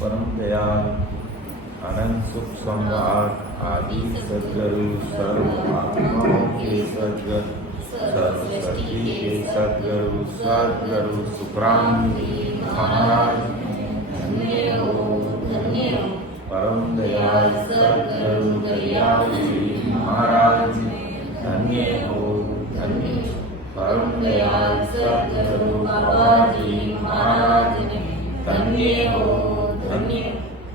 परम दयाल अनंत सुख सम्राट आदि सद्गुरु सर्व आत्माओं के सद्गुरु सर्व सृष्टि के सद्गुरु सद्गुरु सुखराम महाराज धन्य हो परम दयाल सद्गुरु दयाल जी महाराज धन्य हो परम दयाल सद्गुरु बाबा जी महाराज धन्य हो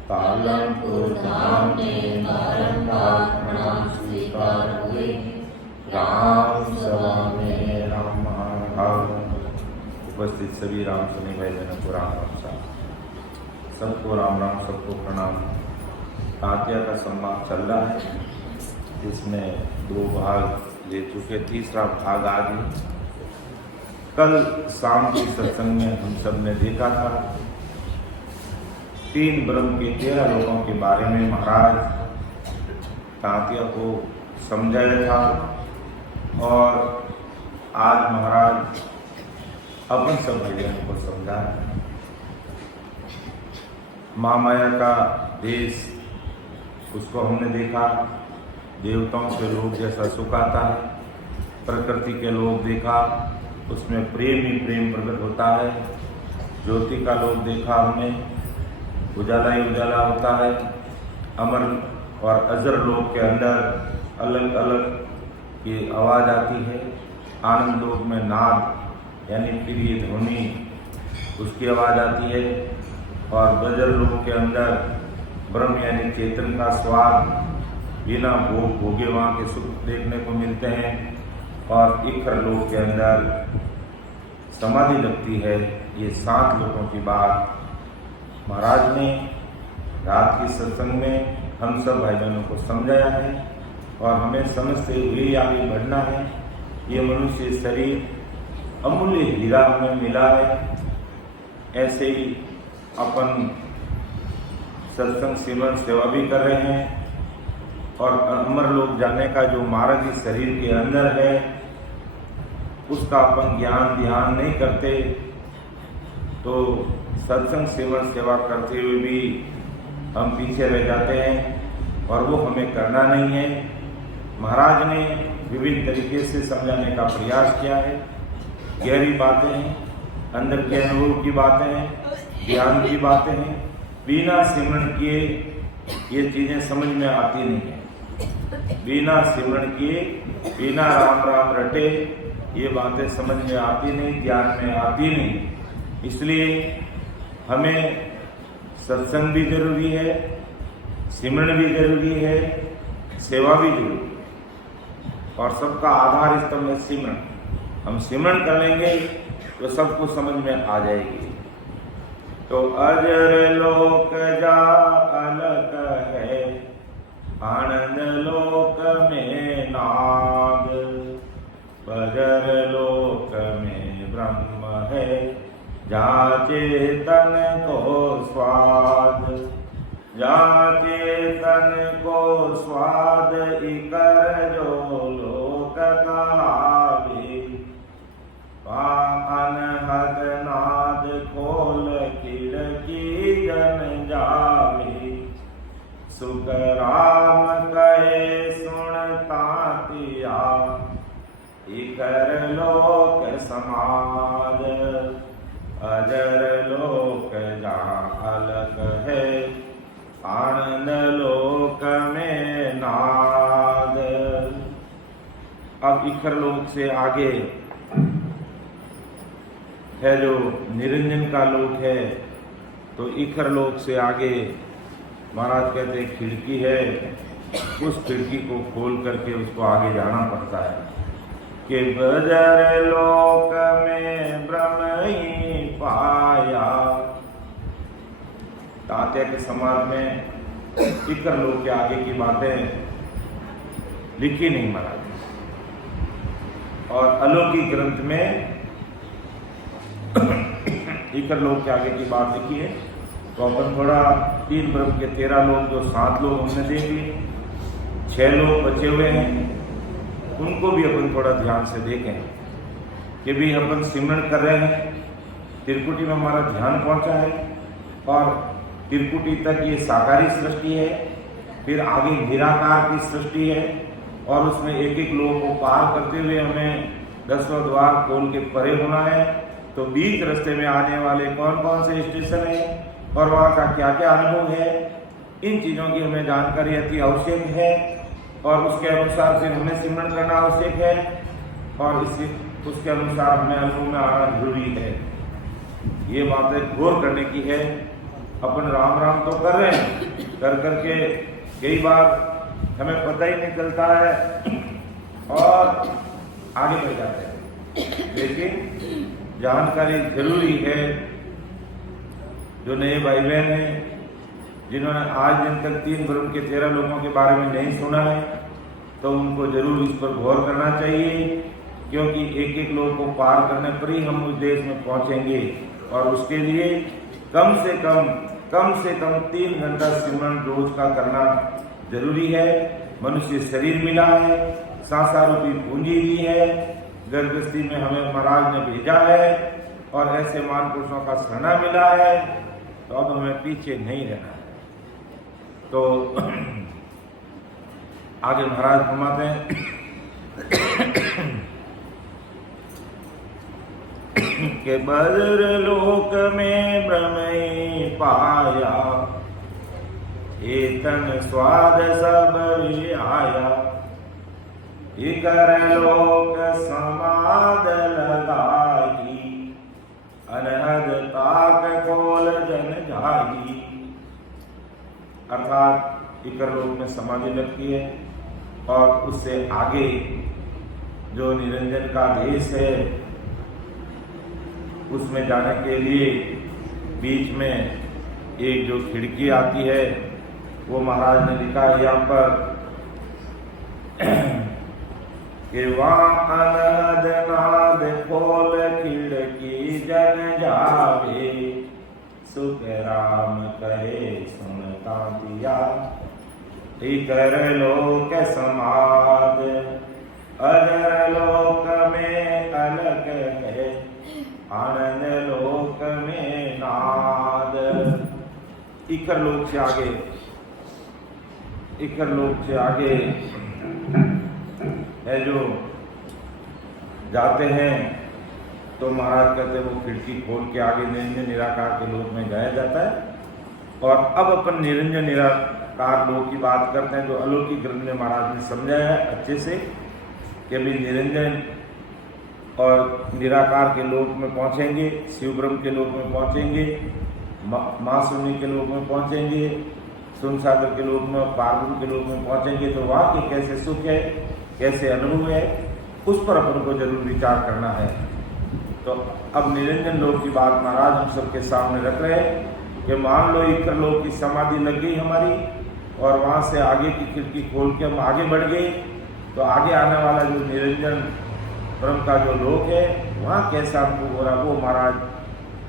पालनपुर धाम में बारंबार प्रणाम स्वीकार हुए। राम सभा में राम महाभाव उपस्थित सभी राम सुनी भाई जनों को राम राम साहब सबको राम राम सबको प्रणाम। तात्या का संवाद चल रहा है जिसमें 2 भाग ले चुके, तीसरा भाग आज ही। कल शाम की सत्संग में हम सब ने देखा था 3 ब्रह्म के 13 लोगों के बारे में महाराज तात्या को समझाया था और आज महाराज अपन सब भाइयों को समझाया। महामाया का देश उसको हमने देखा, देवताओं के लोग जैसा सुख आता है, प्रकृति के लोग देखा उसमें प्रेम ही प्रेम प्रकट होता है। ज्योति का लोग देखा हमने, उजाला ही उजाला होता है। अमर और अजर लोक के अंदर अलग अलग की आवाज़ आती है। आनंद लोक में नाद यानी प्रिय ध्वनि उसकी आवाज़ आती है और गजर लोक के अंदर ब्रह्म यानी चेतन का स्वाद बिना भोग भोगे वहाँ के सुख देखने को मिलते हैं। और इखर लोक के अंदर समाधि लगती है। ये 7 लोगों की बात महाराज ने रात की सत्संग में हम सब भाई बहनों को समझाया है और हमें समझते हुए आगे बढ़ना है। ये मनुष्य शरीर अमूल्य हीरा हमें मिला है। ऐसे ही अपन सत्संग सिमरन सेवा भी कर रहे हैं और अमर लोग जाने का जो मार्ग इस शरीर के अंदर है उसका अपन ज्ञान ध्यान नहीं करते तो सत्संग सिमरन सेवा करते हुए भी हम पीछे रह जाते हैं और वो हमें करना नहीं है। महाराज ने विभिन्न तरीके से समझाने का प्रयास किया है। गहरी बातें हैं, अंदर के अनुभव की बातें हैं, ध्यान की बातें हैं। बिना सिमरन किए ये चीज़ें समझ में आती नहीं है। बिना सिमरन किए, बिना राम राम रटे ये बातें समझ में आती नहीं, ज्ञान में आती नहीं। इसलिए हमें सत्संग भी जरूरी है, सिमरन भी जरूरी है, सेवा भी जरूरी है और सबका आधार स्तंभ है सिमरन। हम सिमरन कर लेंगे तो सबको समझ में आ जाएगी। तो अजर लोक जा अलग है, आनंद लोक में नाद, बजर लोक में ब्रह्म है, जहाँ चेतन को स्वाद, जहाँ चेतन को स्वाद इकर जो लोक कहावे, अनहद नाद खोल खिड़की जन जावे, सुख राम कहे सुनता तिया, इकर लोक समाज, अजर लोक जा अलग है, आनंद लोक में नाद। अब इखर लोक से आगे है जो निरंजन का लोक है। तो इखर लोक से आगे महाराज कहते हैं खिड़की है, उस खिड़की को खोल करके उसको आगे जाना पड़ता है कि बजर लोक में ब्रह्म ही पाया। तात्या के समाज में इखर लोक के आगे की बातें लिखी नहीं महाराज और अलौकिक ग्रंथ में इखर लोक के आगे की बात लिखी है। तो अपन थोड़ा 3 ब्रह्म के 13 लोग जो 7 लोग हमने देख लिए, 6 लोग बचे हुए हैं, उनको भी अपन थोड़ा ध्यान से देखें कि भी अपन सिमरन कर रहे हैं, त्रिकुटी में हमारा ध्यान पहुंचा है और त्रिपुटी तक ये साकारी सृष्टि है, फिर आगे निराकार की सृष्टि है और उसमें एक एक लोगों को पार करते हुए हमें 10वां द्वार खोल के परे होना है। तो बीच रास्ते में आने वाले कौन कौन से स्टेशन है और वहाँ का क्या क्या अनुभव है, इन चीज़ों की हमें जानकारी अति आवश्यक है और उसके अनुसार फिर हमें सिमरन करना आवश्यक है और उसके अनुसार हमें अनुभव में आना जरूरी है। ये बातें गौर करने की है। अपन राम राम तो कर रहे हैं, कर करके कई बार हमें पता ही नहीं चलता है और आगे बढ़ जाते हैं, लेकिन जानकारी जरूरी है। जो नए भाई बहन हैं जिन्होंने आज दिन तक 3 ब्रह्म के 13 लोगों के बारे में नहीं सुना है, तो उनको जरूर इस पर गौर करना चाहिए, क्योंकि एक एक लोग को पार करने पर ही हम उस देश में पहुंचेंगे और उसके लिए कम से कम 3 घंटा सिमरन रोज का करना जरूरी है। मनुष्य शरीर मिला है, सांसा रूपी पूंजी दी है, गर्भस्थी में हमें महाराज ने भेजा है और ऐसे महान पुरुषों का सहना मिला है, तो अब हमें पीछे नहीं रहना है। तो आगे महाराज फरमाते हैं कि बद्र लोक में ब्रह्मई पाया, एतन स्वाद सब आया, इकर लोक समाद लगाई, अनहद ताक खोल जन जाई। अर्थात इकर लोक में समाधि लगती है और उससे आगे जो निरंजन का देश है उसमें जाने के लिए बीच में एक जो खिड़की आती है वो महाराज ने लिखा है यहाँ पर कि वहाँ अनहद नाद खोल खिड़की जन जावे, सुख राम कहे सुनता दिया, इकर लोक समाद अजर लोक में अलग है, आनंद लोक में नाद। इकर लोक से आगे है जो जाते हैं, तो महाराज कहते हैं वो खिड़की खोल के आगे निरंजन निराकार के लोक में जाया जाता है। और अब अपन निरंजन निराकार लोक की बात करते हैं, जो अलौकिक ग्रंथ में महाराज ने समझाया है अच्छे से कि भाई निरंजन और निराकार के लोक में पहुंचेंगे, शिव ब्रह्म के लोक में पहुंचेंगे, माँ सुनी के लोक में पहुंचेंगे, सुनसागर के लोक में, पार्वती के लोक में पहुंचेंगे, तो वहाँ के कैसे सुख है, कैसे अनुभव है, उस पर अपन को जरूर विचार करना है। तो अब निरंजन लोक की बात महाराज हम सबके सामने रख रहे हैं कि मान लो इकर लोक की समाधि लग गई हमारी और वहाँ से आगे की खिड़की खोल के हम आगे बढ़ गए, तो आगे आने वाला जो निरंजन ब्रह्म का जो लोक है वहाँ कैसा अनुभव हो रहा वो महाराज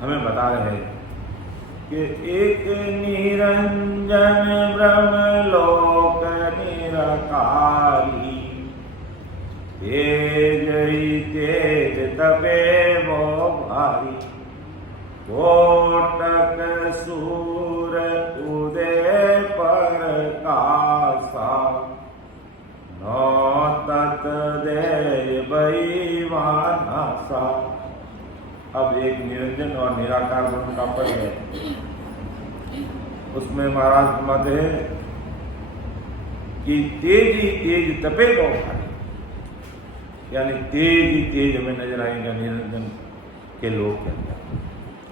हमें बता रहे हैं कि एक निरंजन ब्रह्म लोक निराकारी, तेज ही तेज तपे वो भारी, कोटक सूर उदय पर कासा, नौ तत दे बईवाना सा। अब एक निरंजन और निराकार ब्रह्म का पद है, उसमें महाराज फरमाते हैं कि तेज ही तेज तपे वो भारी, यानी तेज ही तेज हमें नजर आएगा निरंजन के लोक के अंदर।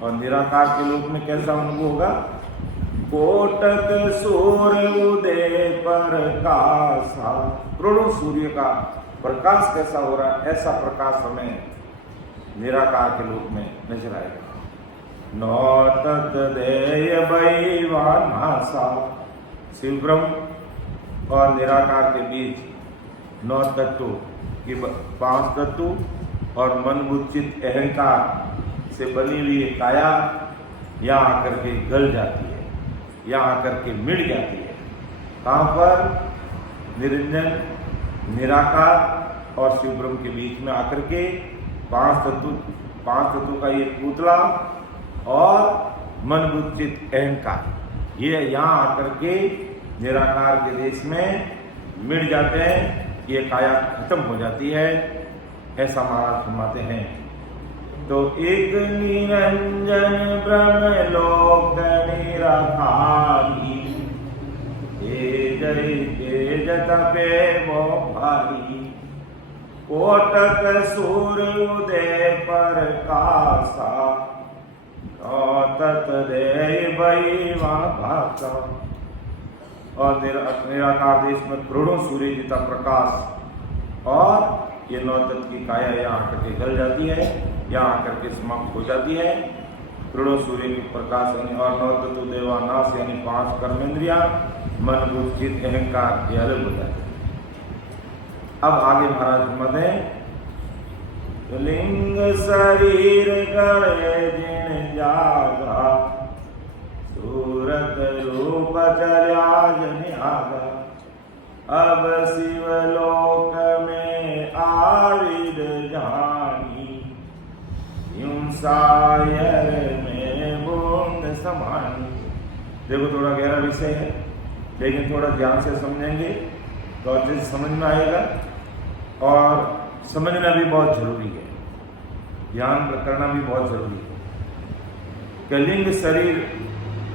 और निराकार के लोक में कैसा अनुभव होगा? कोटक सूर्य उदय पर कासा, करोड़ों सूर्य का प्रकाश कैसा हो रहा है, ऐसा प्रकाश हमें निराकार के लोक में नजर आएगा। नौ तत् देय बईवानासा, शिव ब्रह्म और निराकार के बीच 9 तत्व की 5 तत्व और मन बुद्धिचित्त अहंकार से बनी हुई काया यहाँ आकर के गल जाती है, यहाँ आकर के मिट जाती है। कहाँ पर? निरंजन निराकार और शिव ब्रह्म के बीच में आकर के 5 तत्व का ये पुतला और मन बुद्धिचित्त अहंकार ये यहाँ आकर के निराकार के देश में मिट जाते हैं, ये काया खत्म हो जाती है, ऐसा महाराज फरमाते हैं। तो एक निरंजन ब्रह्म लोक निराकारी, तेज तपे वो भारी, कोटक सूर्य उदय पर कासा, तत दे वही भाषा। और निराकार देश में करोड़ों सूर्य जितना प्रकाश, और ये नौ तत्व की काया यहाँ आकर के गल जाती है, यहाँ आकर के समाप्त हो जाती है। करोड़ों सूर्य की प्रकाश यानी और नौ तत्व देवानाश यानी 5 कर्मेंद्रिया, मन बुद्धि चित्त अहंकार, ये अलग हो जाते हैं। अब आगे महाराज मदे लिंग शरीर गड़े जिन जागा, सूरत रूप चल्या जन आगा, अब शिवलोक में आविद जानी, यूं सायर में बूंद समानी। देखो थोड़ा गहरा विषय है, लेकिन थोड़ा ध्यान से समझेंगे तो अच्छे से समझ में आएगा, और समझना भी बहुत जरूरी है, ध्यान करना भी बहुत जरूरी है। कि लिंग शरीर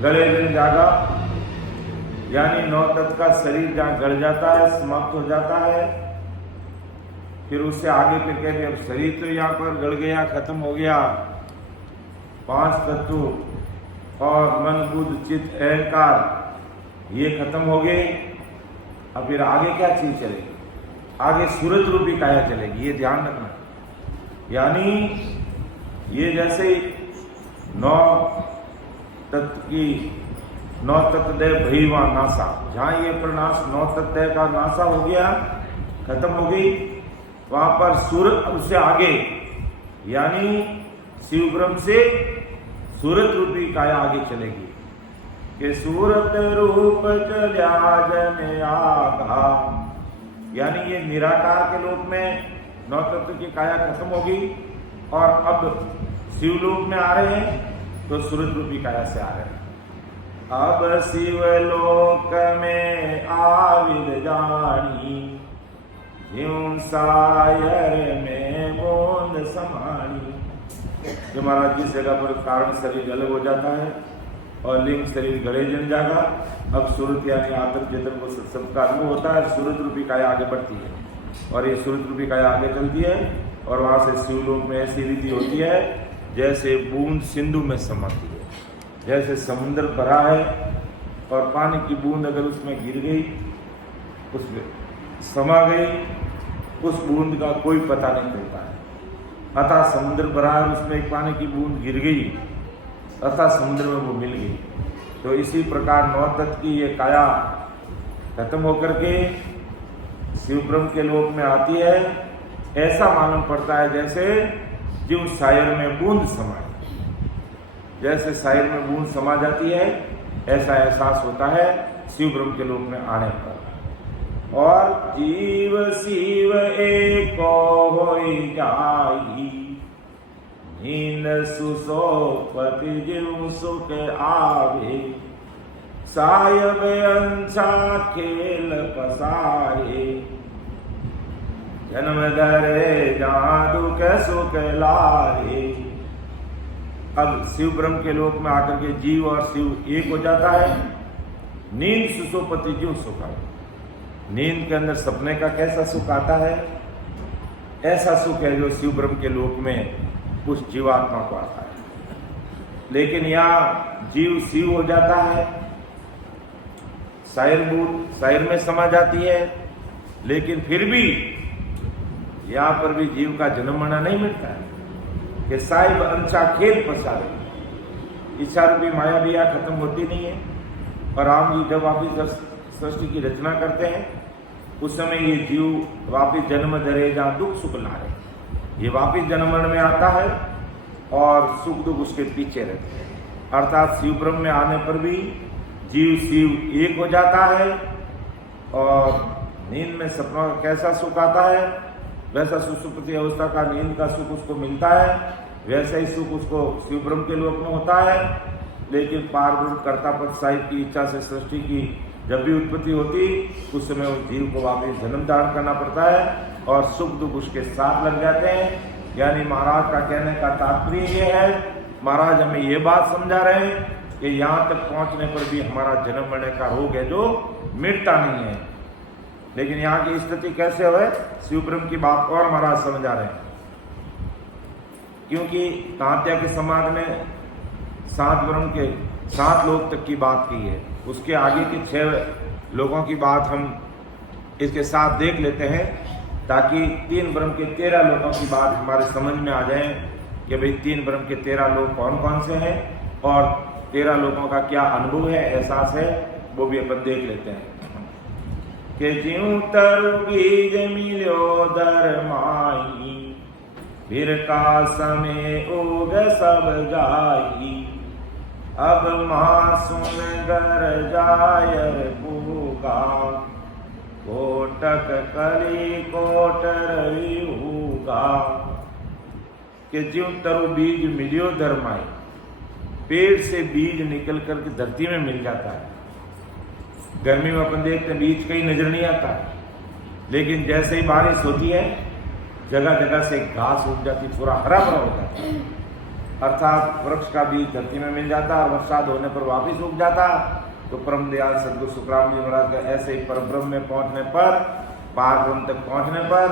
गले जन जागा, यानी नौ तत्व का शरीर जहाँ गल जाता है, समाप्त हो जाता है, फिर उससे आगे फिर कहते हैं अब शरीर तो यहाँ पर गल गया, खत्म हो गया, 5 तत्व और मन बुद्धि चित्त अहंकार ये खत्म हो गए। अब फिर आगे क्या चीज चलेगी? आगे सूरत रूपी काया चलेगी, ये ध्यान रखना। यानी ये जैसे 9 तत्व दे भईवा नासा, जहां ये प्रनाश 9 तत्व का नासा हो गया, खत्म हो गई, वहां पर सूरत उससे आगे यानी शिव ब्रह्म से सूरत रूपी काया आगे चलेगी कि सूरत रूप चल्या जन आगा, यानी ये निराकार के लोक में 9 तत्व की काया खत्म होगी और अब शिवलोक में आ रहे हैं तो सूरत रूपी काया से आ रहे हैं। अब शिवलोक में आविद जानी, यूं सायर में बूंद समानी। जो महाराज जिस जगह पर कारण शरीर अलग हो जाता है और लिंग शरीर गले जन जागा, अब सूरत यानी आत्म चेतन को सबका अनुभव होता है, सूरत रूपी काया आगे बढ़ती है और ये सूरत रूपी काया आगे चलती है और वहां से शिवलोक में ऐसी रीति होती है जैसे बूंद सिंधु में समाती है। जैसे समुद्र भरा है और पानी की बूंद अगर उसमें गिर गई, उसमें समा गई, उस बूंद का कोई पता नहीं चलता है। अतः समुद्र भरा है, उसमें एक पानी की बूंद गिर गई, अतः समुद्र में वो मिल गई। तो इसी प्रकार 9 तत्व की ये काया खत्म होकर के शिव ब्रह्म के लोक में आती है। ऐसा मालूम पड़ता है जैसे जो सायर में बूंद समाए, जैसे सायर में बूंद समा जाती है, ऐसा एहसास होता है शिव ब्रह्म के लोक में आने पर। और जीव शिव एक होई जाई, नींद सुसोपति जीव सुख आवे, सायब अंशा खेल पसारे, जन्म धरे जहाँ दुख सुख लारे। अब शिव ब्रह्म के लोक में आकर के जीव और शिव एक हो जाता है। नींद सुसोपति जीव सुख आवे, नींद के अंदर सपने का कैसा सुख आता है, ऐसा सुख है जो शिव ब्रह्म के लोक में उस जीवात्मा को आता है। लेकिन यहाँ जीव शिव हो जाता है, सायर में समा जाती है, लेकिन फिर भी यहाँ पर भी जीव का जन्म मरना नहीं मिटता है कि साहिब अंशा खेल पसारे। इच्छा रूपी माया भी यहाँ खत्म होती नहीं है। और राम जी जब वापिस सृष्टि की रचना करते हैं उस समय ये जीव वापिस जन्म धरे जहाँ दुख सुख लाए, ये वापिस जन्म मरण में आता है और सुख दुख उसके पीछे रहते हैं। अर्थात शिव ब्रह्म में आने पर भी जीव शिव एक हो जाता है और नींद में सपना कैसा सुख आता है वैसा सुषुप्ति अवस्था का नींद का सुख उसको मिलता है, वैसा ही सुख उसको शिव ब्रह्म के लोक में होता है। लेकिन पारब्रह्म कर्ता पद साहिब की इच्छा से सृष्टि की जब भी उत्पत्ति होती उस समय उस जीव को वापस जन्म धारण करना पड़ता है और सुख दुख उसके साथ लग जाते हैं। यानी महाराज का कहने का तात्पर्य ये है, महाराज हमें ये बात समझा रहे हैं कि यहाँ तक पहुँचने पर भी हमारा जन्म मरने का रोग है जो मिटता नहीं है। लेकिन यहाँ की स्थिति कैसे हो, शिव ब्रह्म की बात और महाराज समझा रहे हैं, क्योंकि तांत्या के समाज में 7 ब्रह्म के 7 लोक तक की बात की है, उसके आगे के 6 लोगों की बात हम इसके साथ देख लेते हैं ताकि 3 ब्रह्म के 13 लोगों की बात हमारे समझ में आ जाए कि भाई 3 ब्रह्म के 13 लोग कौन कौन से हैं और 13 लोगों का क्या अनुभव है, एहसास है, वो भी अपन देख लेते हैं। कि ज्यों तरु बीज मिल्यो दरमाई, फिर का समय उग सब जाई, अब माँ सुन गर जायर पूगा, कोटक कली कोटर होगा। कि ज्यों तरु बीज मिलियो दरमाई, पेड़ से बीज निकल करके धरती में मिल जाता है। गर्मी में अपन देखते हैं बीज कहीं नजर नहीं आता, लेकिन जैसे ही बारिश होती है जगह जगह से घास उग जाती, पूरा हरा भरा हो जाता है, अर्थात वृक्ष का बीज धरती में मिल जाता और बरसात होने पर वापिस उग जाता। तो परम दयाल सदगुरु सुखराम जी महाराज का ऐसे ही परब्रह्म में पहुंचने पर, पार ब्रह्म तक पहुंचने पर,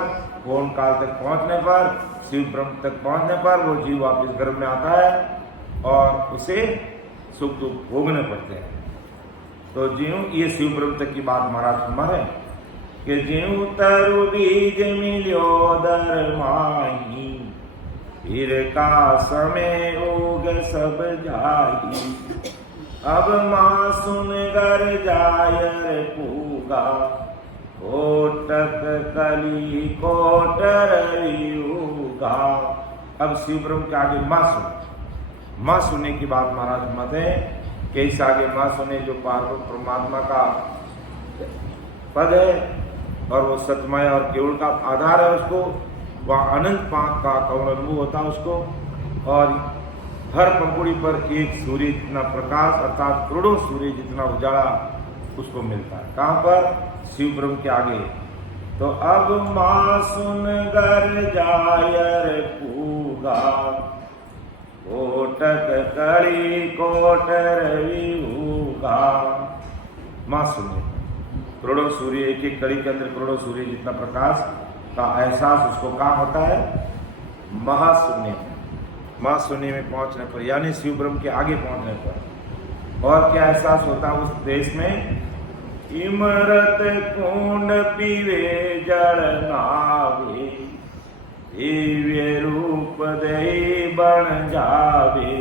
पूर्ण काल तक पहुंचने पर, शिव ब्रह्म तक पहुंचने पर वो जीव वापिस गर्भ में आता है और उसे सुख दुख भोगने पड़ते हैं। तो ज्यों ये शिव ब्रह्म तक की बात महाराज हमारे कि ज्यों तरु बीज मिल्यो दरमाई, फिर का समय उग सब जाई, अब माँ सुन गर जायर पूगा, कोटक कली कोटर होगा। अब शिव ब्रह्म के आगे माँ सुनने की बात महाराज मत है कि इस आगे माँ सुने जो पार्वती परमात्मा का पद है और वो सतमय और केवल का आधार है, उसको वह अनंत पाक का कौन अनुभव होता है उसको, और हर पंखुड़ी पर एक सूर्य जितना प्रकाश अर्थात करोड़ों सूर्य जितना उजाला उसको मिलता है। कहाँ पर? शिव ब्रह्म के आगे। तो अब माँ सुन गर जायर पूगा, कोटक कड़ी कोटर होगा। माँ सुने, करोड़ों सूर्य, एक एक कड़ी के अंदर करोड़ों सूर्य जितना प्रकाश का एहसास उसको कहाँ होता है? महाशून्य, माँ शून्य में पहुंचने पर, यानी शिव ब्रह्म के आगे पहुंचने पर। और क्या एहसास होता है उस देश में? इमरत कुंड पीवे जल नावे, दिव्य रूप दे बन जावे,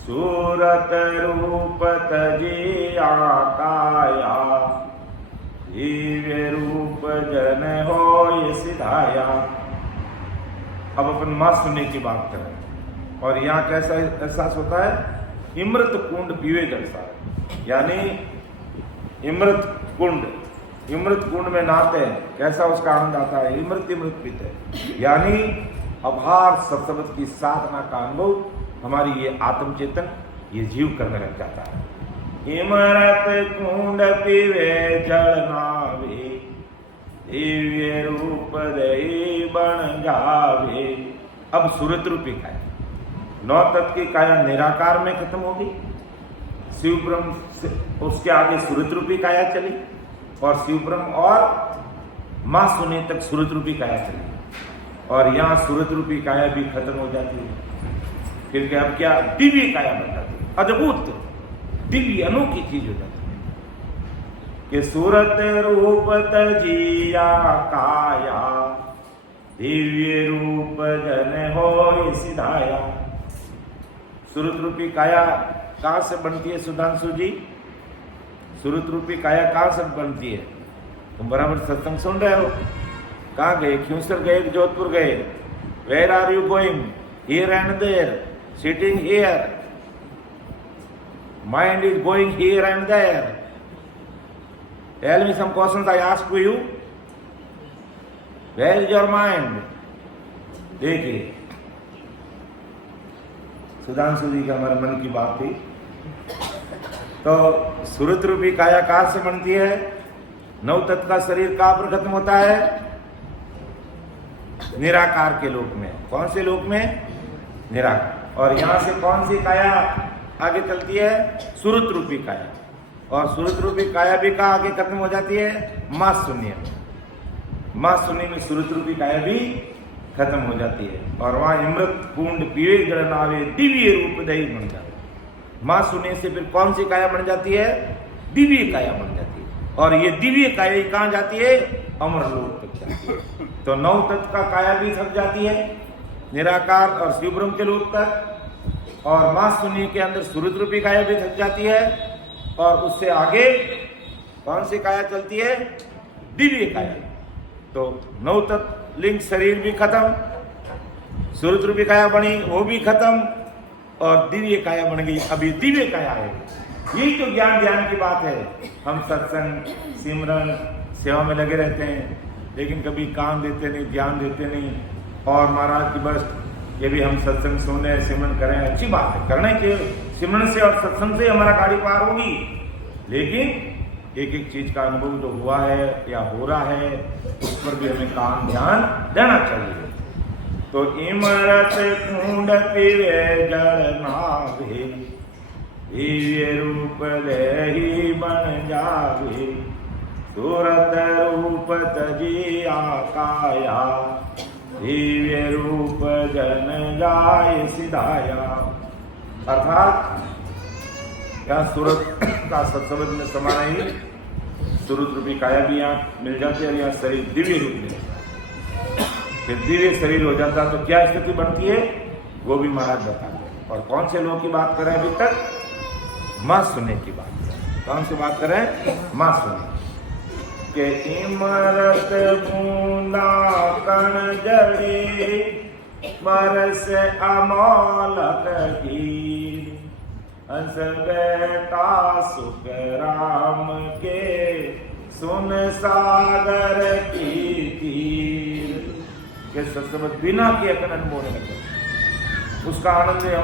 सूरत रूप तजे आकाया, दिव्य रूप जन हो सिधाया। अब अपन माँ सुनने की बात करें, और यहाँ कैसा एहसास होता है? इमृत कुंड पीवे जैसा, यानी इमृत कुंड में नहाते हैं, कैसा उसका आनंद आता है? इमृत पीते हैं, यानी अभार सत्संग की साधना का अनुभव हमारी ये आत्म चेतन, ये जीव करने लग जाता है। इमृत कुंड पीवे जल नावे, दिव्य रूप दही बन जावे। अब सूरत रूपी काया, 9 तत्व की काया निराकार में खत्म होगी, शिव ब्रह्म उसके आगे सूरत रूपी काया चली, और शिव ब्रह्म और माँ सुने तक सूरत रूपी काया चली, और यहाँ सूरत रूपी काया भी खत्म हो जाती है। फिर क्या, अब क्या? दिव्य काया बन जाती है, अद्भुत दिव्य अनोखी चीज हो जाती है कि सूरत रूप तजिया काया, दिव्य रूप जन हो सिधाया। सूरत रूपी काया कहाँ से बनती है सुधांशु जी? सूरत रूपी काया कहाँ से बनती है? तुम बराबर सत्संग सुन रहे हो? कहाँ गए? क्योंसर गए, जोधपुर गए? Where are you going? Here and there, sitting here, mind is going here and there. Tell me some questions I ask you, where is your mind? देखिए, सुधांशु जी की हमारे मन की बात थी तो सुरत रूपी काया कहाँ से बनती है? नौ तत्व का शरीर कहाँ पर खत्म होता है? निराकार के लोक में। कौन से लोक में? निराकार। और यहां से कौन सी काया आगे चलती है? सुरत रूपी काया। और सुरत रूपी काया भी कहाँ आगे खत्म हो जाती है? मां शून्य। मां शून्य में सुरत रूपी काया भी खत्म हो जाती है और वहां इमृत कुंड पीवे गणनावे दिव्य रूप दही बन जाता है। मां शून्य से फिर कौन सी काया बन जाती है? दिव्य काया बन जाती है। और ये दिव्य काया कहाँ जाती है? अमरलोक तक जाती है। तो नौ तत्व का काया भी थक जाती है निराकार और शिव ब्रह्म के लोक तक। और मां शून्य के अंदर सुरत रूपी काया भी थक जाती है। और उससे आगे कौन सी काया चलती है? दिव्य काया। तो नौ तत्व लिंग शरीर भी खत्म, सुरत रूपी काया बनी वो भी खत्म और दिव्य काया बन गई। अभी दिव्य काया है। यही तो ज्ञान ध्यान की बात है। हम सत्संग सिमरन सेवा में लगे रहते हैं लेकिन कभी काम देते नहीं, ध्यान देते नहीं। और महाराज की बस ये भी हम सत्संग सुने सिमरन करें, अच्छी बात है, करना चाहिए। सिमरन से और सत्संग से हमारा गाड़ी पार होगी। लेकिन एक एक चीज का अनुभव जो हुआ है या हो रहा है उस पर भी हमें काम ध्यान देना चाहिए। तो इमरत कुंड पीवे जल नावे दिव्य रूप देहि बन जावे सूरत रूप तजी आकाया दिव्य रूप जन जाय सिधाया। अर्थात यहाँ सूरत का सत्संग में समाना ही सूरत रूपी काया भी यहाँ मिल जाती है और यहाँ शरीर दिव्य रूप में फिर दिव्य शरीर हो जाता है। तो क्या स्थिति बनती है वो भी महाराज बताते हैं। और कौन से लोगों की बात करें अभी तक? मां सुनने की बात। कौन सी बात करें? मां सुनने के इमरत बूंदा कण जड़े बरस अमोलक हीर हंस बेटा सुख राम के सुन सागर की तीर के सत्संग बिना के अपन अनुभव लगे उसका आनंद है।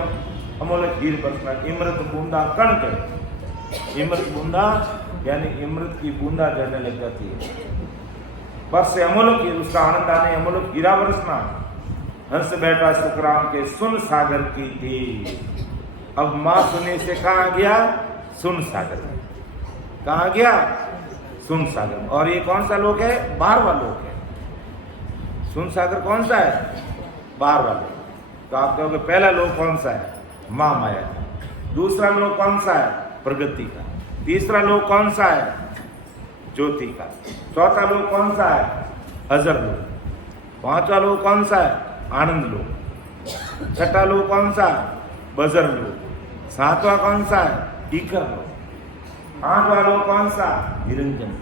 अमोलक हीर बरसना। इमृत बूंदा कण जड़े। इमृत बूंदा यानी इमृत की बूंदा झड़ने लग जाती है। बस से अमोलक हीर उसका आनंद आने अमोलक हीरा बरसना। हंस बैठा सुखराम के सुन सागर की थी। अब मां सुने से कहाँ गया? सुन सागर। कहाँ गया? सुन सागर। और ये कौन सा लोक है? 12वां लोक है। सुन सागर कौन सा है? 12वां लोक। तो आप कहोगे पहला लोक कौन सा है? मां माया का। दूसरा लोक कौन सा है? प्रगति का। तीसरा लोक कौन सा है? ज्योति का। चौथा लोक कौन सा है? अजर लोक। पांचवा लोक कौन सा है? आनंद लोक। छठा लोक कौन सा है? बजर लोक। सातवां कौन सा है? ईकर लोक। आठवां लोक कौन सा? निरंजन।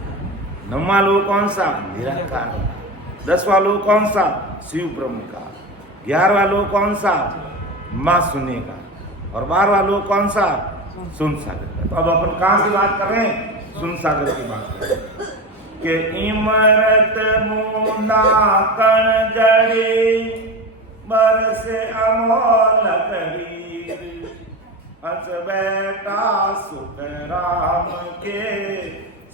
नौवां लोक कौन सा? निराकार। 10वां लोक कौन सा? शिव ब्रह्म का। 11वां लोक कौन सा? मां सुनने का। और 12वां लोक कौन सा? सुन सागर का। तो अब अपन कहां की बात कर रहे हैं? सुन सागर की बात कर रहे हैं कि इमरत बूंदा कण जड़े बरस अमोलक हीर हंस बैठा सुख राम के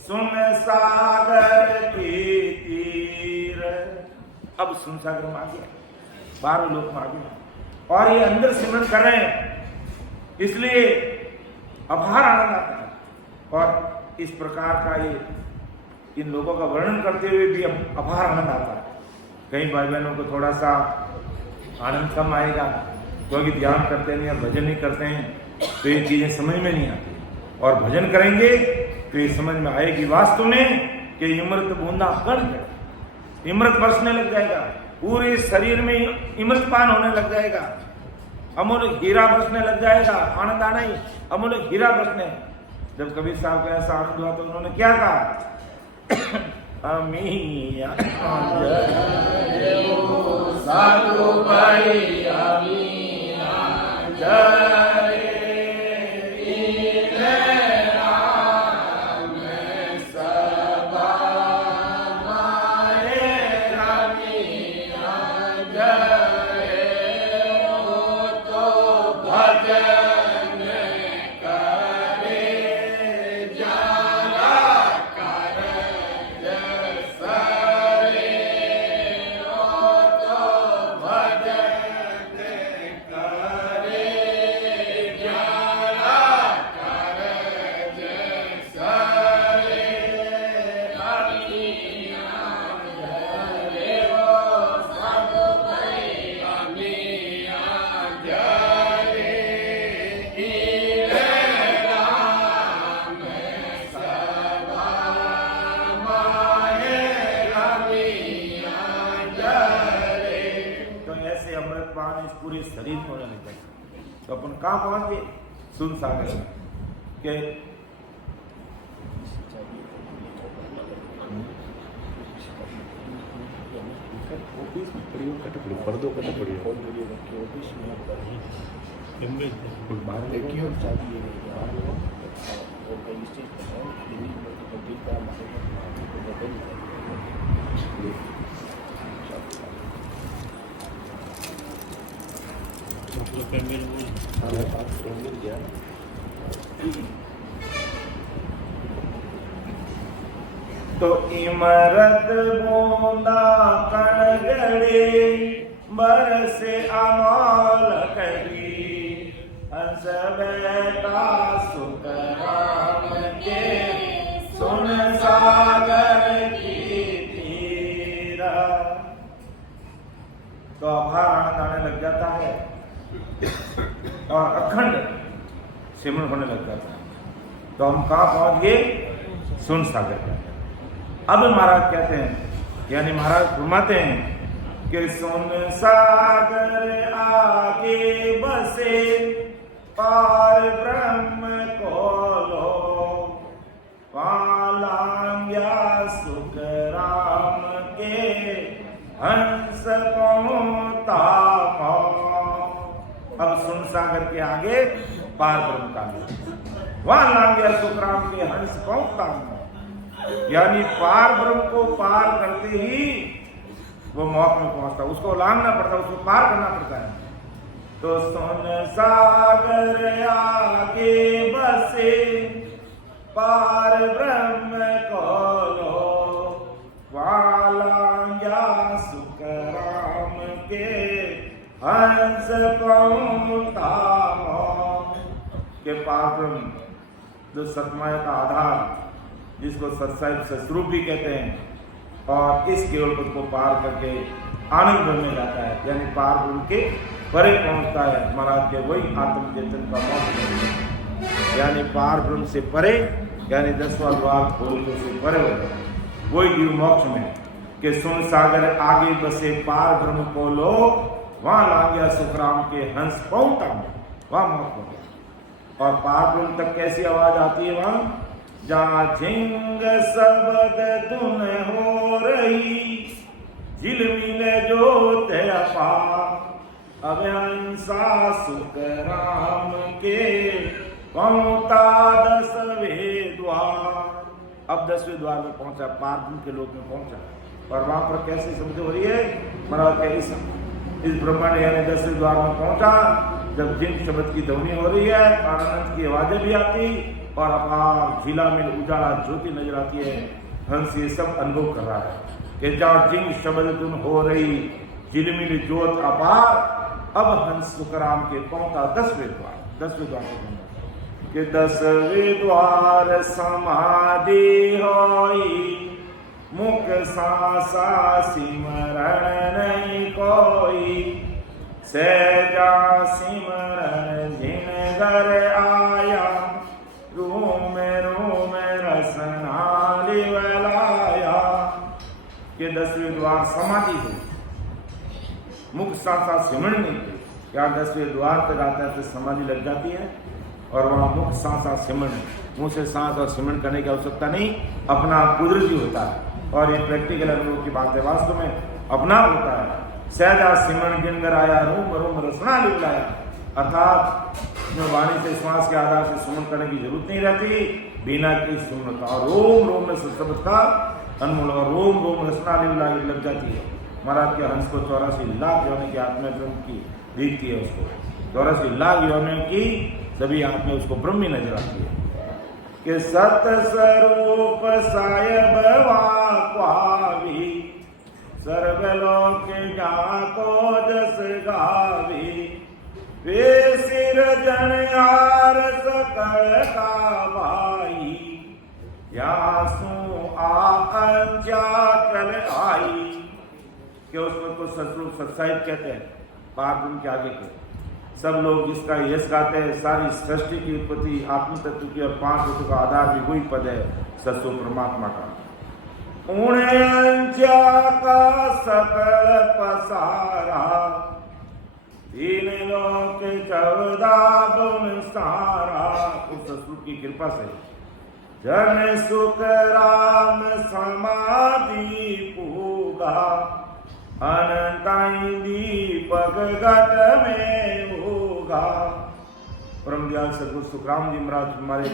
सुन सागर की तीर। अब सुन सागर में आ गया, 12 लोक में आ गया और ये अंदर सिमरन कर रहे हैं इसलिए अपार आनंद आता है। और इस प्रकार का ये इन लोगों का वर्णन करते हुए भी अपार आनंद आता है। कई भाई बहनों को थोड़ा सा आनंद कम आएगा क्योंकि ध्यान करते नहीं और भजन नहीं करते हैं तो ये चीजें समझ में नहीं आती। और भजन करेंगे तो ये समझ में आएगी वास्तव में कि इमृत बूंदा कण है। इमृत बरसने लग जाएगा, पूरे शरीर में इमृतपान होने लग जाएगा, अमूल्य हीरा बरसने लग जाएगा। आनंद आना ही अमूल्य हीरा बरसने। जब कबीर साहब का ऐसा आनंद हुआ तो उन्होंने क्या कहा? अमीया साधु भाई अमीया जय भजन तो अपन कहाँ पहुंच गए? सुन सागर में के तो इमरत बूंदा कणगड़े बरसे अमोल करी हंस बैठा सुख राम के सुन सागर की तीरा। तो आभार आने लग जाता है और अखंड सिमरन होने लग जाता है। तो हम कहाँ पहुंच गए? सुन सागर पे। अब महाराज कहते हैं, यानी महाराज फरमाते हैं कि सुन सागर आगे बसे पार ब्रह्म को लो पालांग्या सुख राम के हंस पहुंचा। अब सुन सागर के आगे पार ब्रह्म का वहां लांग्या सुख राम के हंस पहुंचता, यानी पार ब्रह्म को पार करते ही वो मोक्ष में पहुंचता, उसको लांघना पड़ता, उसको पार करना पड़ता है। तो सुन सागर आगे बसे पार ब्रह्म को लो वालांग्या सुख राम के हंस पहुंचता। के पार ब्रह्म जो सतमाया का आधार, जिसको सत्साहिब सस्वरूप भी कहते हैं, और इस केवल पद को पार करके आनंद में जाता है, यानी पार ब्रह्म के परे पहुंचता है। महाराज के वही आत्म चेतन का मोक्ष, यानी पार ब्रह्म से परे, यानी 10वां द्वार खोलने से परे वही जीव मोक्ष में। कि सुन सागर आगे बसे पार ब्रह्म को लो वहां लांग्या सुख राम के हंस पहुंचता, वहां मोक्ष हो गया। और पार ब्रह्म तक कैसी आवाज आती है? वहां जहाँ झिंग शब्द धुन हो रही झिलमिल जोत अपार अभिहंसा सुख राम के पहुंचा 10वें द्वार। अब 10वें द्वार में पहुंचा, पार ब्रह्म के लोक में पहुंचा। और वहां पर कैसी समझ हो रही है? महाराज इस ब्रह्मांड यानी 10वें द्वार में पहुंचा, जब झिंग शब्द की ध्वनि हो रही है, आनंद की आवाजें भी आती और अपार झीला में उजाला ज्योति नजर आती है। हंस ये सब अनुभव कर रहा है कि जहाँ झिंग शब्द धुन हो रही झिलमिल ज्योत अपार, अब हंस सुखराम के पहुंचा 10वें द्वार। 10वें द्वार के 10वें द्वार समाधि होई मुख सासा सिमरण नहीं कोई सहजा सिमरन जिन घर आया रूम रूम रसना लिवलाया। के 10वें द्वार समाधि हुई, मुख सासा सिमरण नहीं हुई। क्या 10वें द्वार तक आता है तो समाधि लग जाती है, और वहाँ मुख सांसा सिमरण, मुंह से सांस और सिमरण करने की आवश्यकता नहीं, अपना कुदरती होता है। और ये प्रैक्टिकल अनुभव की बात है, वास्तव में अपना होता है। सहजा सिमरण जिनगर आया रूम रूम रसना लिवलाया, अर्थात वाणी से श्वास के आधार से सुमन करने की जरूरत नहीं रहती, बिना की सुमनता। और रोम रोम में शब्द का अनमोल, और रोम रोम रसना लिवलाया लग जाती है। महाराज के हंस को 84 लाख योनि की आत्मा ब्रह्म की दिखती है, उसको 84 लाख योनि की सभी आत्मा उसको ब्रह्म ही नजर आती है। कि सत स्वरूप सायब वाक्वावी सर्वलोक जाको जस गावी वे सिर जन यार सकल का भाई यासु आंचा कल आई। कि उसमें को सतरूप सत्साहिब कहते हैं, पार ब्रह्म के आगे के सब लोग इसका यश गाते हैं। सारी सृष्टि की उत्पत्ति आत्म तत्व की और 5 तत्व का आधार भी वही पद है, सत्सो परमात्मा का। उन्हें का सकल पसारा तीन लोक 14 भुवन सारा। उस सतगुरु की कृपा से जन सुख राम समाधि पूगा। अनंताई दीपक घट में होगा। परम दयाल सदगुरु सुखराम जी महाराज हमारे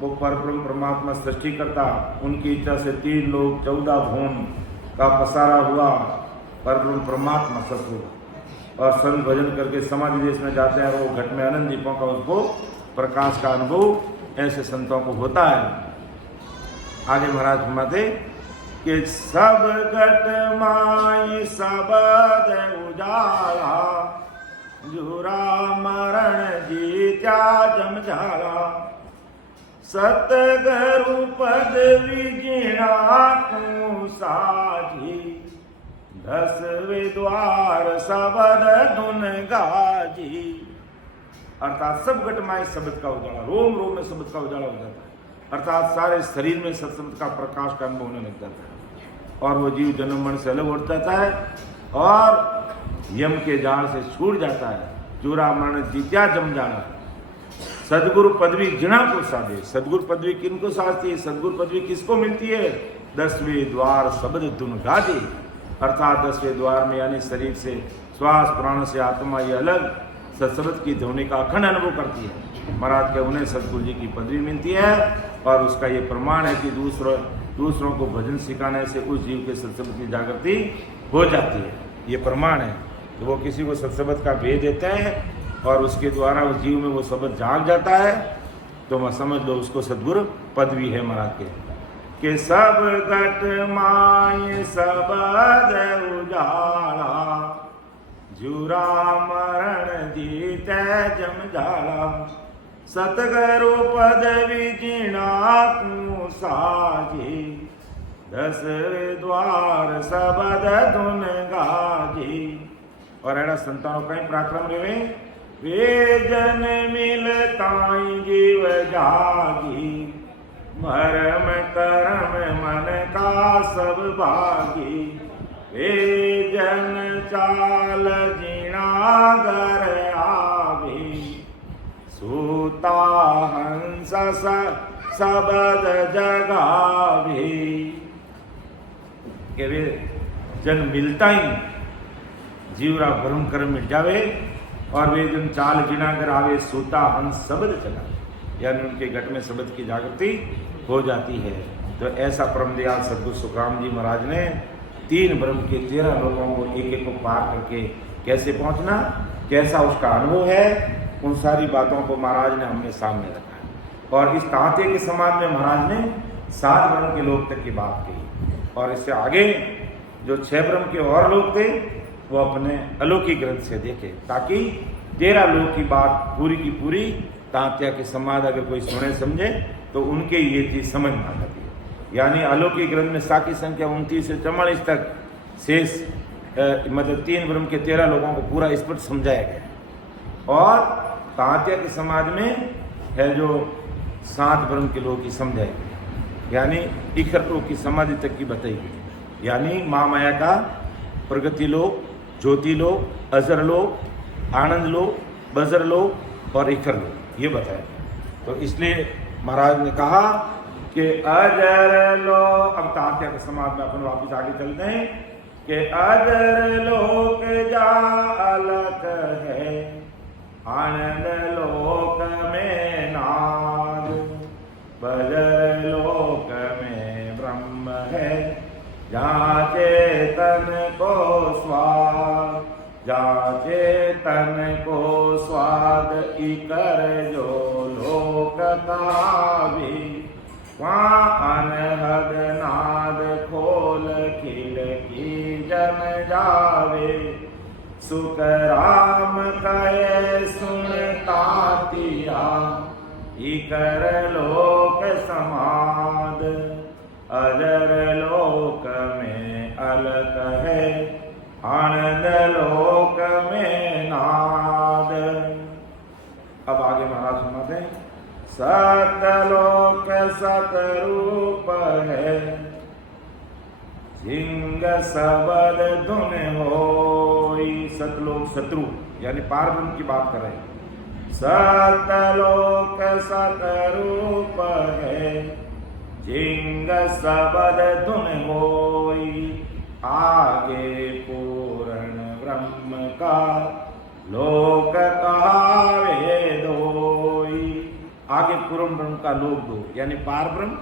वो परब्रह्म परमात्मा सृष्टि करता, उनकी इच्छा से 3 लोग 14 भुवन का पसारा हुआ। परब्रह्म परमात्मा सतगुरु और संत भजन करके समाधि देश में जाते हैं, वो घट में आनंद दीपों का उसको प्रकाश का अनुभव ऐसे संतों को होता है। आगे महाराज फरमाते कि सब घट माई सबद उजाला। जुरा मरण जीत्या जमझाला। सतगुरु पदवी गिना तू साझी। 10वें द्वार सबद धुन गाजी। अर्थात सब घट माई शब्द का उजाला, रोम रोम में शब्द का उजाला हो जाता है। अर्थात सारे शरीर में सत्शब्द का प्रकाश का अनुभव होने लग जाता है और वो जीव जन्म मरण से अलग उठ जाता है और यम के जाल से छूट जाता है। जुरा मरण जीत्या जम जाना। सदगुरु पदवी जिना को साधे। सदगुरु पदवी किनको साधती है? सदगुरु पदवी किसको मिलती है? 10वें द्वार शब्द धुन गाजे। अर्थात 10वें द्वार में यानी शरीर से, श्वास प्राण से आत्मा ये अलग सत्शब्द की ध्वनि का अखंड अनुभव करती है। महाराज के उन्हें सदगुरु जी की पदवी मिलती है और उसका ये प्रमाण है कि दूसरों को भजन सिखाने से उस जीव के सत्शब्द की जागृति हो जाती है। ये प्रमाण है कि वो किसी को सत्शब्द का भेद देते हैं और उसके द्वारा उस जीव में वो शब्द जाग जाता है, तो मैं समझ लो उसको सदगुरु पदवी है महाराज के सब घट माय सबद उजाला। जुरा मरण जीते जमझाला। सतगुरु पदवी जिना तू साझी। 10वें द्वार सबद धुन गाजी। और एड़ा संतानों कहीं पराक्रम रहे वे जन मिल ताई जीव जागी। मरम करम मन का सब भागी। वे जन चाल जीना घर आवी। सूता हंस सबद जगावी। के वे जन मिलता ही जीवरा भरम कर्म मिट जावे और वे जन चाल जीना कर आवे। सूता हंस शब्द चला, यानी उनके घट में शब्द की जागृति हो जाती है। तो ऐसा परम दयाल सदगुरु सुखराम जी महाराज ने 3 ब्रह्म के 13 लोगों को एक एक को पार करके कैसे पहुंचना, कैसा उसका अनुभव है, उन सारी बातों को महाराज ने हमने सामने रखा। और इस तांते के समाज में महाराज ने 7 ब्रह्म के लोग तक की बात कही और इससे आगे जो 6 ब्रह्म के और लोग थे वो अपने अलौकिक ग्रंथ से देखे, ताकि 13 लोग की बात पूरी की पूरी तांत्या के समाज अगर कोई सुने समझे तो उनके ये चीज समझ में आ जाती है। यानी अलौकिक ग्रंथ में साकी संख्या 29 से 44 तक शेष मतलब 3 ब्रह्म के 13 लोगों को पूरा स्पष्ट समझाया गया और तांत्या के समाज में है जो 7 ब्रह्म के लोग की समझाई गई, यानी इखर लोग की समाधि तक की बताई गई। यानी महामाया का प्रगति लोक, ज्योति लोक, अजर लोक, आनंद लोक, बजर लोक और इखर लोक ये बताया। तो इसलिए महाराज ने कहा कि अजर लोक, अब तांत्या के समाज में अपन वापिस आगे चलते हैं कि अजर लोक जा अलग है। आनंद लोक में नाद। बजर लोक में ब्रह्म है। जहाँ चेतन को स्वाद, जहाँ चेतन को स्वाद इकर जो लोक कावी। वहाँ अनहद नाद खोल खिड़की जम जावे। सुख राम कहे सुनता तिया। इकर लोक समाद। अजर लोक में अलग है। आनंद लोक में नाद। अब आगे महाराज सुनाते हैं। सतलोक सतरूप है। सिंह सबद धुन होई। होई। सतलोक शत्रु यानी पारब्रह्म की बात कर रहे हैं। सतलोक सतरूप है, जिंग सबद धुन होई। आगे पूर्ण ब्रह्म का लोक कहावे दोई। आगे पूर्ण ब्रह्म का लोक दो यानी पार ब्रह्म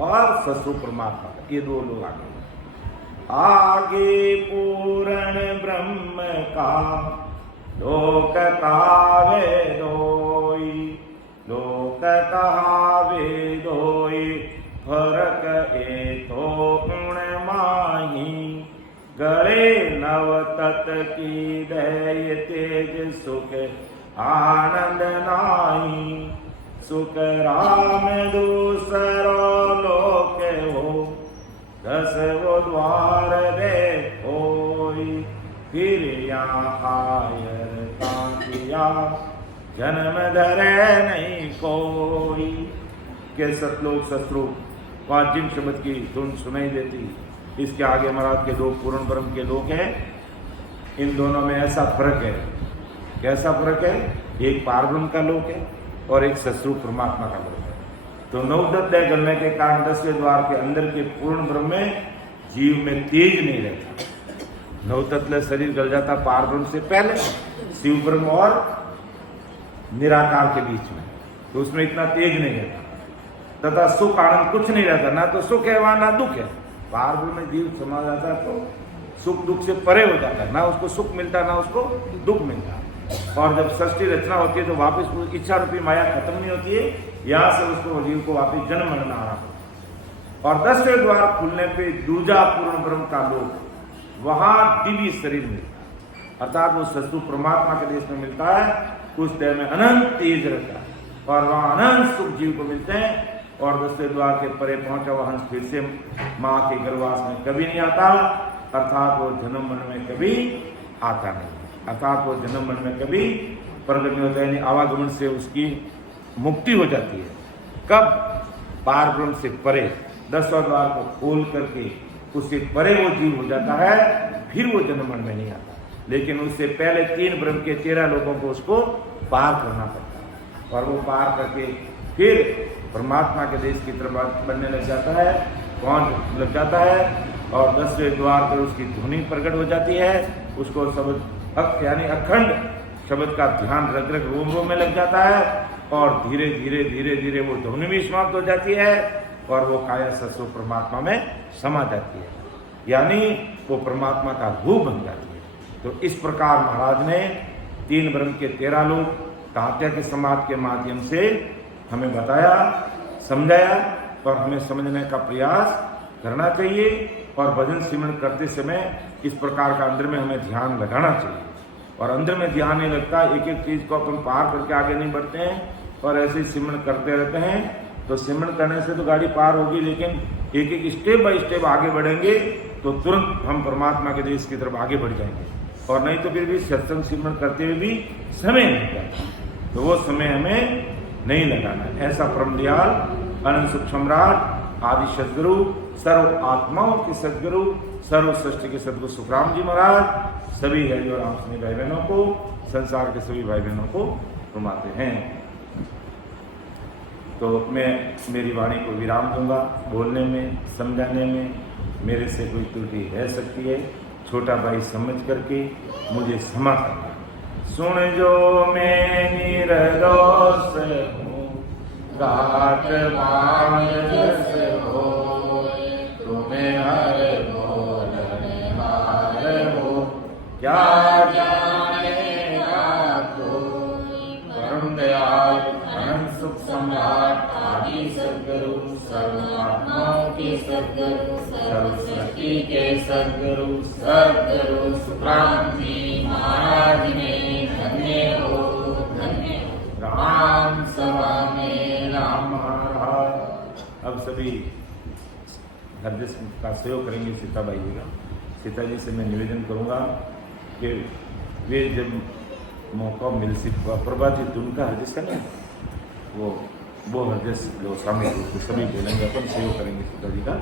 और ससुर परमात्मा, ये दो लोग आगे पूर्ण ब्रह्म का लोक कहावे दोई। लोक कहावे दोई, फरक एथो गुण माही। गले नव तत की दय तेज सुख आनंद नाही। सुख राम दूसरो लोक हो, दस वो द्वार देखोई। फिर यहाँ आयर ताकिया, जन्म धरे नहीं कोई। के सतलोक शत्रु वहाँ जिन शब्द की धुन सुनाई देती, इसके आगे महाराज के दो पूर्ण ब्रह्म के लोक हैं। इन दोनों में ऐसा फर्क है। कैसा फर्क है? एक पारब्रह्म का लोक है और एक शत्रु परमात्मा का लोक है। तो नवदत्त गलने के कारण 10वें द्वार के अंदर के पूर्ण ब्रह्म में जीव में तेज नहीं रहता। नवतत्व शरीर गल जाता पारब्रह्म से पहले, शिव ब्रह्म और निराकार के बीच में, तो उसमें इतना तेज नहीं रहता। तथा सुख आनंद कुछ नहीं रहता, ना तो सुख है वहां ना दुख है। पारब्रह्म में जीव समा जाता है तो सुख दुख से परे हो जाता है, ना उसको सुख मिलता ना उसको दुख मिलता। और जब सृष्टि रचना होती है तो वापस इच्छा रूपी माया खत्म नहीं होती है, यहाँ से उसको जीव को वापस जन्म मरना आ रहा। और 10वें द्वार खुलने पे दूजा पूर्ण ब्रह्म का लोक, वहां दिव्य शरीर मिलता, अर्थात वो शत्रु परमात्मा के देश में मिलता है। उस देह में अनंत तेज रहता है और वहां अनंत सुख जीव को मिलते हैं। और 10वें द्वार के परे पहुंचा हुआ हंस फिर से माँ के गर्भवास में कभी नहीं आता, अर्थात वो जन्म मन में कभी आता नहीं, अर्थात वो जन्म मन में कभी प्रकट नहीं होता, यानी आवागमन से उसकी मुक्ति हो जाती है। कब? पार ब्रह्म से परे 10वां द्वार को खोल करके उससे परे वो जीव हो जाता है, फिर वो जन्म मन में नहीं आता। लेकिन उससे पहले 3 ब्रह्म के 13 लोगों को उसको पार करना पड़ता है, और वो पार करके फिर परमात्मा के देश की तरफ बनने लग जाता है, पहुंच लग जाता है। और 10वें द्वार पर उसकी ध्वनि प्रकट हो जाती है, उसको शब्द यानी अखंड शब्द का ध्यान रग रग रोम रोम में लग जाता है, और धीरे धीरे धीरे धीरे वो ध्वनि भी समाप्त हो जाती है और वो काया सत्व परमात्मा में समा जाती है, यानी वो परमात्मा का रूप बन जाती है। तो इस प्रकार महाराज ने 3 ब्रह्म के 13 लोग तात्या के समाज के माध्यम से हमें बताया, समझाया, और हमें समझने का प्रयास करना चाहिए। और भजन सिमरन करते समय इस प्रकार का अंदर में हमें ध्यान लगाना चाहिए। और अंदर में ध्यान नहीं लगता, एक एक चीज को अपन पार करके आगे नहीं बढ़ते हैं और ऐसे ही सिमरन करते रहते हैं। तो सिमरन करने से तो गाड़ी पार होगी, लेकिन एक एक स्टेप बाय स्टेप आगे बढ़ेंगे तो तुरंत हम परमात्मा के देश की तरफ आगे बढ़ जाएंगे। और नहीं तो फिर भी सत्संग सिमरन करते हुए भी समय नहीं जाता, तो वो समय हमें नहीं लगाना। ऐसा परम दयाल अनंत सुख सम्राट आदि सदगुरु, सर्व आत्माओं के सदगुरु, सर्व सृष्टि के सदगुरु सुखराम जी महाराज सभी है जो राम सुनी भाई बहनों को, संसार के सभी भाई बहनों को घुमाते हैं। तो मैं मेरी वाणी को विराम दूंगा। बोलने में, समझाने में मेरे से कोई त्रुटि रह सकती है, छोटा भाई समझ करके मुझे क्षमा करना। सुन जो मैं निर्दोष हूँ, घाट मानस हो, तुम्हें हर बोलन हार हो, क्या जानेगा कोई। परम दयाल अनंत सुख सम्राट आदि सद्गुरु, सर्व आत्माओं के सद्गुरु, सर्व सृष्टि के सद्गुरु, सद्गुरु सुखराम जी महाराज ने धन्य हो, धन्य हो। राम सभा में राम महाराज। अब सभी हृदय का सहयोग करेंगे सीताबाई जी का। सीता जी से मैं निवेदन करूंगा कि वे जब मौका मिल प्रभा जी उनका हृदय का नहीं, वो हृदय लो सामने सभी बोलेंगे, अपन सहयोग करेंगे सीता जी का।